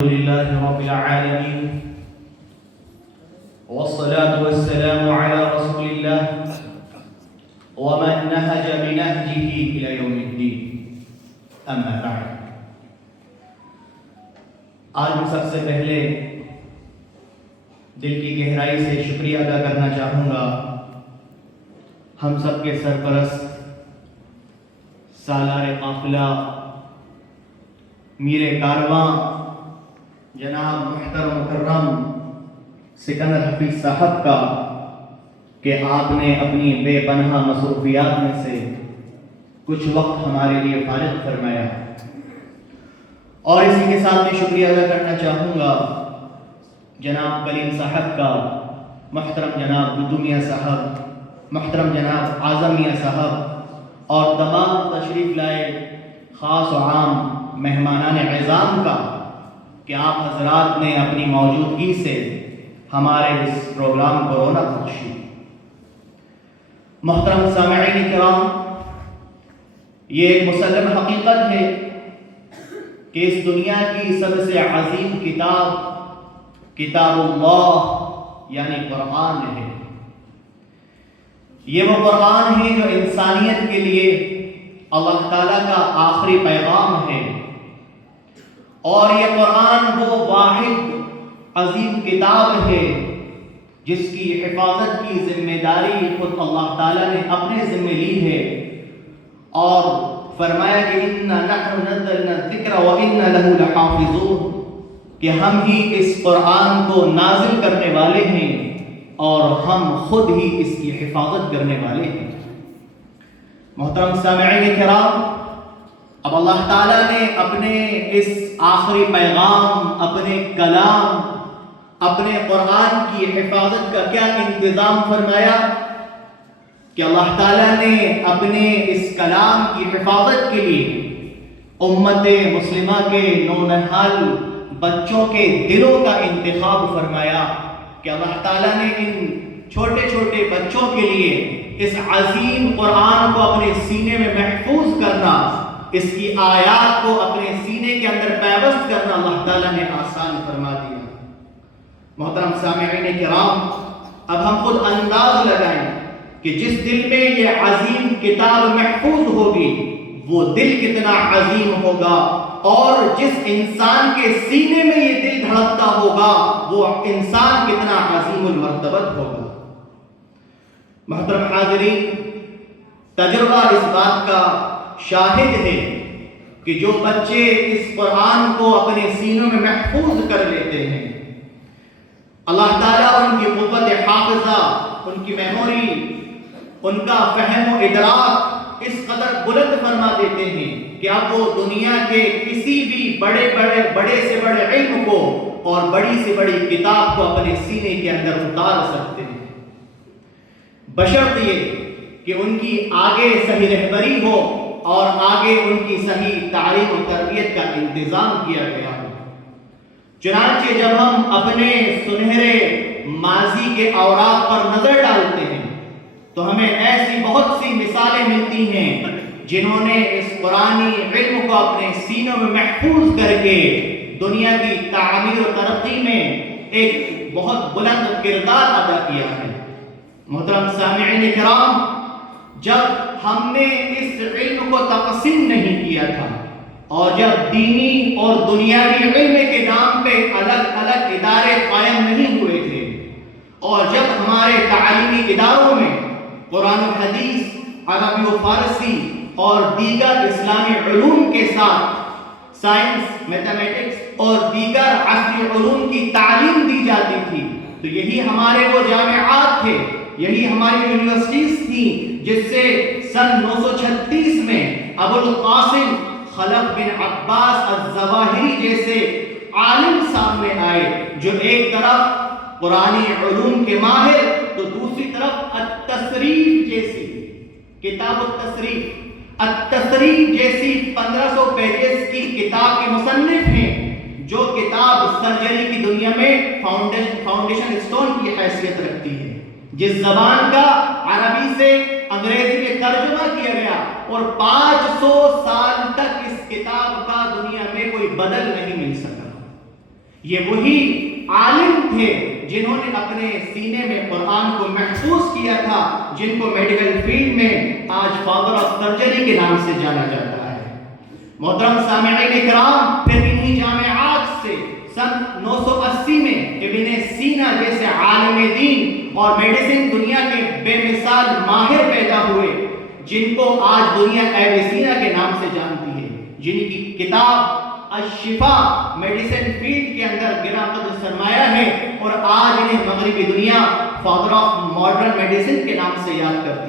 الحمد لله رب العالمين والصلاة والسلام على رسول الله ومن نهج بنهجه إلى يوم الدين أما بعد. آج میں سب سے پہلے دل کی گہرائی سے شکریہ ادا کرنا چاہوں گا ہم سب کے سرپرست سالار قافلہ میر کارواں جناب محترم مکرم سکندر حفیظ صاحب کا کہ آپ نے اپنی بے پناہ مصروفیات میں سے کچھ وقت ہمارے لیے فارغ فرمایا. اور اسی کے ساتھ میں شکریہ ادا کرنا چاہوں گا جناب کلیم صاحب کا، محترم جناب بدو میاں صاحب، محترم جناب اعظم میاں صاحب اور تمام تشریف لائے خاص و عام مہمانان عظام کا کہ آپ حضرات نے اپنی موجودگی سے ہمارے اس پروگرام کو رونق بخشی. محترم سامعین کرام، یہ ایک مسلم حقیقت ہے کہ اس دنیا کی سب سے عظیم کتاب اللہ یعنی قرآن ہے. یہ وہ قرآن ہے جو انسانیت کے لیے اللہ تعالیٰ کا آخری پیغام ہے، اور یہ قرآن وہ واحد عظیم کتاب ہے جس کی حفاظت کی ذمہ داری خود اللہ تعالیٰ نے اپنے ذمہ لی ہے، اور فرمایا کہ اِنَّا نَحْنُ نَزَّلْنَا الذِّكْرَ وَإِنَّا لَهُ لَحَافِظُونَ، کہ ہم ہی اس قرآن کو نازل کرنے والے ہیں اور ہم خود ہی اس کی حفاظت کرنے والے ہیں. محترم سامعین کرام، اب اللہ تعالیٰ نے اپنے اس آخری پیغام، اپنے کلام، اپنے قرآن کی حفاظت کا کیا انتظام فرمایا کہ اللہ تعالیٰ نے اپنے اس کلام کی حفاظت کے لیے امت مسلمہ کے نونہال بچوں کے دلوں کا انتخاب فرمایا کہ اللہ تعالیٰ نے ان چھوٹے چھوٹے بچوں کے لیے اس عظیم قرآن کو اپنے سینے میں محفوظ کرنا، اس کی آیات کو اپنے سینے کے اندر پیوست کرنا اللہ تعالیٰ نے آسان فرما دیا. محترم سامعین کرام، اب ہم خود انداز لگائیں کہ جس دل میں یہ عظیم کتاب محفوظ ہوگی وہ دل کتنا عظیم ہوگا، اور جس انسان کے سینے میں یہ دل دھڑکتا ہوگا وہ انسان کتنا عظیم المرتبت ہوگا. محترم حاضرین، تجربہ اس بات کا شاہد ہے کہ جو بچے اس قرآن کو اپنے سینوں میں محفوظ کر لیتے ہیں، اللہ تعالیٰ ان کی قوت حافظہ، ان کی میموری، ان کا فہم و ادراک اس قدر بلند فرما دیتے ہیں کہ اب وہ دنیا کے کسی بھی بڑے سے بڑے علم کو اور بڑی سے بڑی کتاب کو اپنے سینے کے اندر اتار سکتے ہیں، بشرط یہ کہ ان کی آگے صحیح رہبری ہو اور آگے ان کی صحیح تعلیم و تربیت کا انتظام کیا گیا ہو. چنانچہ جب ہم اپنے سنہرے ماضی کے اوراق پر نظر ڈالتے ہیں تو ہمیں ایسی بہت سی مثالیں ملتی ہیں جنہوں نے اس قرآنی علم کو اپنے سینوں میں محفوظ کر کے دنیا کی تعمیر و ترقی میں ایک بہت بلند کردار ادا کیا ہے. محترم سامعین کرام، جب ہم نے اس علم کو تقسیم نہیں کیا تھا اور جب دینی اور دنیاوی علم کے نام پہ الگ الگ ادارے قائم نہیں ہوئے تھے، اور جب ہمارے تعلیمی اداروں میں قرآن و حدیث، عربی و فارسی اور دیگر اسلامی علوم کے ساتھ سائنس، میتھمیٹکس اور دیگر عصری علوم کی تعلیم دی جاتی تھی، تو یہی ہمارے وہ جامعات تھے، یہی ہماری یونیورسٹیز تھیں جس سے سن 936 میں ابو القاسم خلف بن عباس الظواہری جیسے عالم سامنے آئے جو ایک طرف قرآنی علوم کے ماہر تو دوسری طرف التصریف جیسی کتاب التصریف جیسی 1500 پیجز کی کتاب کے مصنف ہیں، جو کتاب سرجری کی دنیا میں فاؤنڈیشن اسٹون کی حیثیت رکھتی ہے، جس زبان کا عربی سے انگریزی میں ترجمہ کیا گیا اور 500 سال تک اس کتاب کا دنیا میں کوئی بدل نہیں مل سکا. یہ وہی عالم تھے جنہوں نے اپنے سینے میں قرآن کو محفوظ کیا تھا، جن کو میڈیکل فیلڈ میں آج فادر آف سرجری کے نام سے جانا جاتا ہے۔ محترم سامعین اکرام، پھر انہی جامعات سے سن 980 میں ابن سینا جیسے عالم دین اور میڈیسن دنیا کے بے مثال ماہر پیدا ہوئے، جن کو آج دنیا ایویسینا کے نام سے جانتی ہے، جن کی کتاب الشفا میڈیسن فیلڈ کے اندر بلا قدر سرمایہ ہے، اور آج انہیں مغربی دنیا فادر آف ماڈرن میڈیسن کے نام سے یاد کرتی ہے۔